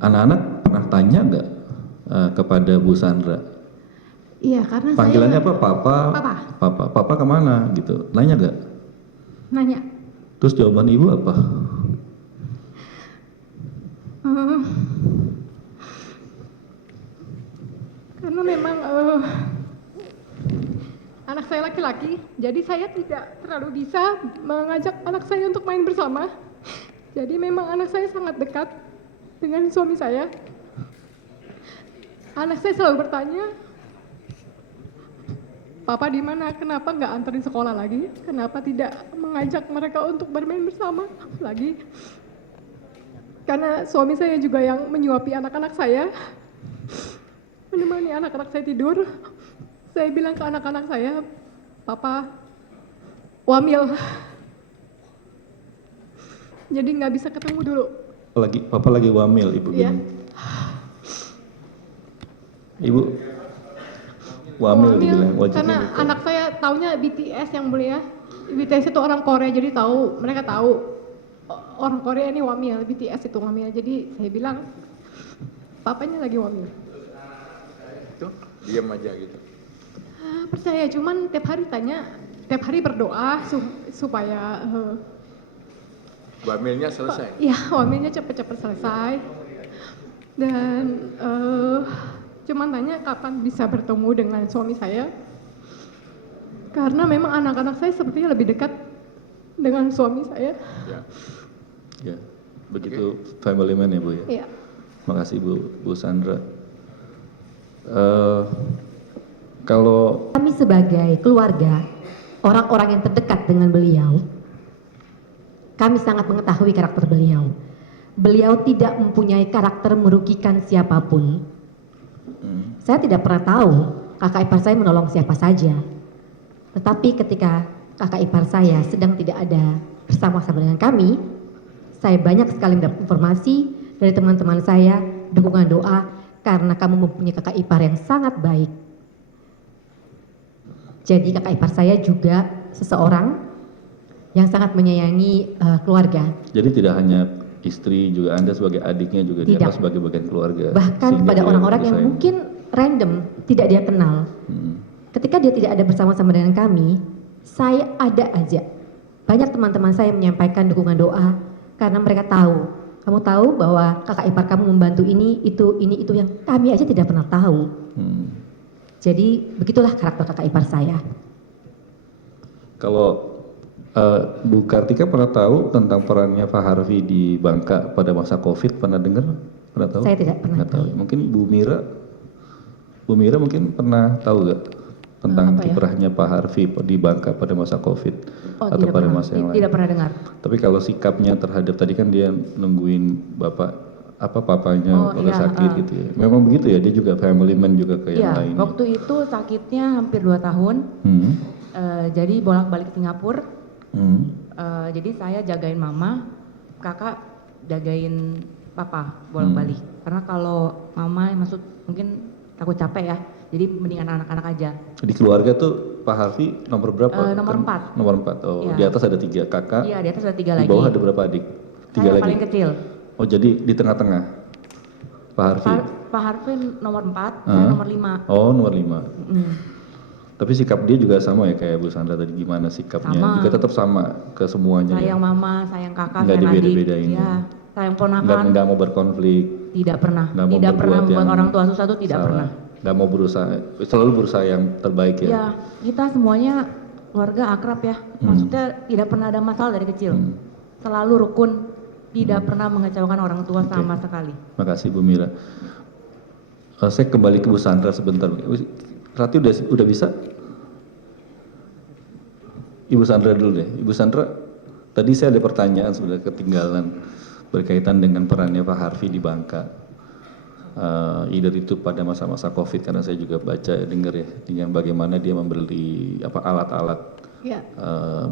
anak-anak pernah tanya nggak kepada Bu Sandra? Iya, karena Panggilannya saya... apa? Papa? Papa. Papa. Papa kemana gitu? Nanya nggak? Nanya. Terus jawaban ibu apa? Karena memang anak saya laki-laki, jadi saya tidak terlalu bisa mengajak anak saya untuk main bersama. Jadi memang anak saya sangat dekat dengan suami saya. Anak saya selalu bertanya, Papa di mana? Kenapa nggak anterin sekolah lagi? Kenapa tidak mengajak mereka untuk bermain bersama lagi? Karena suami saya juga yang menyuapi anak-anak saya, menemani anak-anak saya tidur. Saya bilang ke anak-anak saya, Papa wamil, jadi nggak bisa ketemu dulu. Papa lagi wamil, ibu. Iya. Ibu wamil dibilang wajibnya. Karena anak saya taunya BTS yang mulia. BTS itu orang Korea, jadi mereka tahu orang Korea ini wamil, BTS itu wamil. Jadi saya bilang, papanya lagi wamil. Itu diam aja gitu. Percaya, cuman tiap hari tanya, tiap hari berdoa supaya wamilnya selesai. ya wamilnya cepet-cepet selesai. Dan cuman tanya kapan bisa bertemu dengan suami saya, karena memang anak-anak saya sepertinya lebih dekat dengan suami saya. Ya, begitu family man ya Bu ya. Iya. Makasih Bu Sandra. Kalau kami sebagai keluarga, orang-orang yang terdekat dengan beliau, kami sangat mengetahui karakter beliau. Beliau tidak mempunyai karakter merugikan siapapun. Saya tidak pernah tahu kakak ipar saya menolong siapa saja. Tetapi ketika kakak ipar saya sedang tidak ada bersama-sama dengan kami, saya banyak sekali mendapat informasi dari teman-teman saya, dukungan doa, karena kamu mempunyai kakak ipar yang sangat baik. Jadi kakak ipar saya juga seseorang yang sangat menyayangi keluarga. jadi tidak hanya istri, juga Anda sebagai adiknya juga Tidak. dianggap sebagai bagian keluarga. Bahkan Sehingga pada dia orang-orang yang disayang. mungkin random, tidak dia kenal. Ketika dia tidak ada bersama-sama dengan kami, saya ada aja. Banyak teman-teman saya menyampaikan dukungan doa karena mereka tahu. Kamu tahu bahwa kakak ipar kamu membantu ini, itu yang kami aja tidak pernah tahu. Jadi begitulah karakter kakak ipar saya. Kalau Bu Kartika pernah tahu tentang perannya Pak Harvey di Bangka pada masa COVID, pernah dengar? Pernah tahu? Saya tidak pernah Nggak tahu. Mungkin Bu Mira mungkin pernah tahu gak tentang Apa ya? kiprahnya Pak Harvey di Bangka pada masa COVID atau tidak pada pernah. masa yang lain? Tidak pernah dengar. Tapi kalau sikapnya terhadap tadi kan dia nungguin papanya kalau iya, sakit gitu ya. Memang begitu ya, dia juga family man juga kayak yang Iya, lain. waktu itu sakitnya hampir 2 tahun. Jadi bolak-balik ke Singapura. Jadi saya jagain mama, kakak jagain papa bolak-balik. Karena kalau mama maksud mungkin takut capek ya. Jadi mendingan anak-anak aja. Di keluarga tuh Pak Harvey nomor berapa? Nomor 4. Nomor 4. Oh, Iya. Di atas ada 3 kakak. Iya, di atas ada 3 Di lagi. bawah ada berapa adik? 3 Saya lagi. paling kecil. Oh, jadi di tengah-tengah. Pak Harvey. Pak Harvey nomor 4, saya nomor 5. Oh, nomor 5. Tapi sikap dia juga sama ya kayak Bu Sandra tadi, gimana sikapnya? Sama. Juga tetap sama ke semuanya. Sayang ya? mama, sayang kakak, Nggak sayang adik. dibeda-bedain. Iya, sayang ponakan. Nggak mau berkonflik. Tidak pernah. Nggak mau Tidak pernah berbuat membuat yang orang tua susah tuh tidak salah. pernah. Nggak mau berusaha, selalu berusaha yang terbaik ya. Ya, kita semuanya keluarga akrab ya. Maksudnya tidak pernah ada masalah dari kecil. Selalu rukun, tidak pernah mengecewakan orang tua sama sekali. Makasih Bu Mira. Saya kembali ke Bu Sandra sebentar. Rati udah bisa? Ibu Sandra dulu deh. Ibu Sandra, tadi saya ada pertanyaan sebenarnya ketinggalan berkaitan dengan perannya Pak Harvey di Bangka. Either itu pada masa-masa COVID, karena saya juga baca dengar ya dengan bagaimana dia membeli alat-alat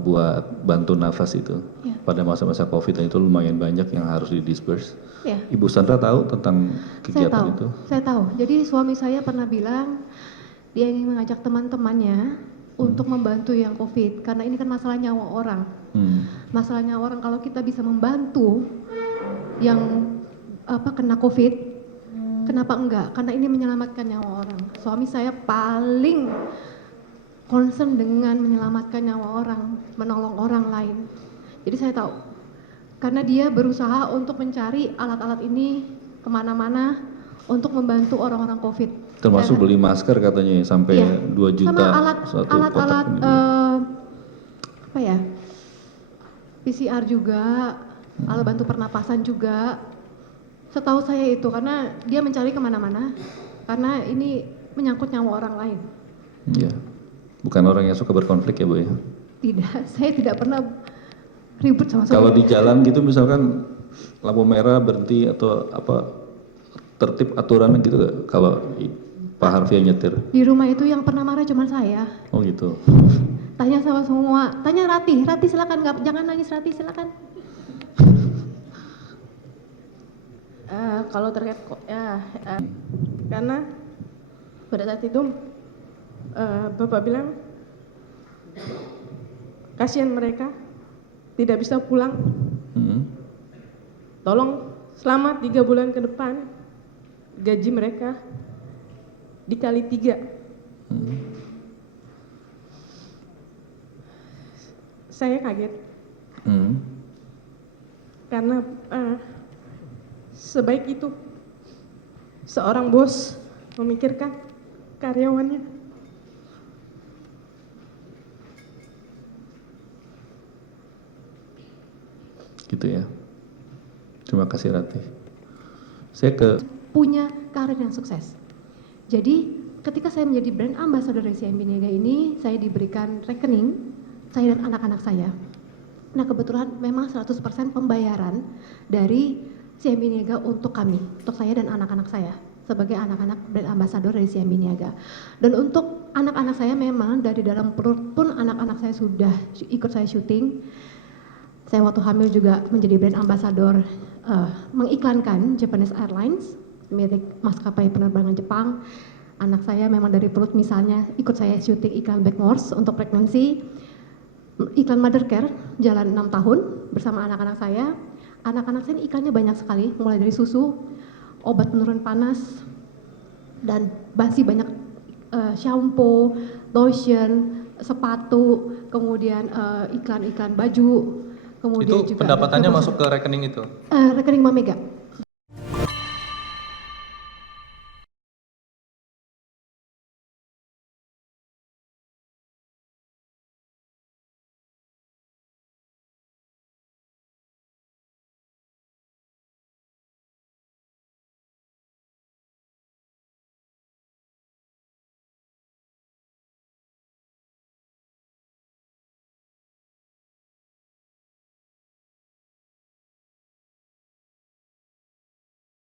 buat bantu nafas itu pada masa-masa COVID, dan itu lumayan banyak yang harus didisperse. Ibu Sandra tahu tentang kegiatan itu? Saya tahu. Jadi suami saya pernah bilang dia ingin mengajak teman-temannya untuk membantu yang COVID, karena ini kan masalah nyawa orang. Masalah nyawa orang, kalau kita bisa membantu yang kena COVID. Kenapa enggak? Karena ini menyelamatkan nyawa orang. Suami saya paling concern dengan menyelamatkan nyawa orang, menolong orang lain. Jadi saya tahu, karena dia berusaha untuk mencari alat-alat ini kemana-mana untuk membantu orang-orang COVID. Termasuk beli masker katanya sampai Iya, 2 juta sama satu alat-alat kotak ini. apa ya, PCR juga, alat bantu pernapasan juga. Setahu saya itu karena dia mencari kemana-mana, karena ini menyangkut nyawa orang lain. Iya. Bukan orang yang suka berkonflik ya Bu ya? Tidak, saya tidak pernah ribut sama Kalau suami. di jalan gitu misalkan lampu merah berhenti atau apa, tertib aturan gitu gak? Kalau Pak Harfi yang nyetir? Di rumah itu yang pernah marah cuma saya. Oh gitu. Tanya sama semua, tanya Rati silakan, jangan nangis Rati silakan. Kalau terkait karena pada saat itu Bapak bilang kasihan mereka tidak bisa pulang. Tolong selama 3 bulan ke depan gaji mereka dikali 3. Saya kaget karena sebaik itu seorang bos memikirkan karyawannya. Gitu ya. Terima kasih Rati. Saya ke Punya karir yang sukses. Jadi ketika saya menjadi brand ambassador dari CIMB Niaga ini, saya diberikan rekening saya dan anak-anak saya. Nah kebetulan memang 100% pembayaran dari CIMB Niaga untuk kami, untuk saya dan anak-anak saya sebagai anak-anak brand ambassador dari CIMB Niaga. Dan untuk anak-anak saya memang dari dalam perut pun anak-anak saya sudah ikut saya syuting. Saya waktu hamil juga menjadi brand ambassador mengiklankan Japanese Airlines, milik maskapai penerbangan Jepang. Anak saya memang dari perut misalnya ikut saya syuting iklan Blackmores untuk pregnancy. Iklan Mothercare jalan 6 tahun bersama anak-anak saya. Anak-anak saya ini iklannya banyak sekali, mulai dari susu, obat penurun panas, dan masih banyak shampoo, lotion, sepatu, kemudian iklan-iklan baju, kemudian Itu juga pendapatannya masuk ke rekening itu? rekening Mama Mega.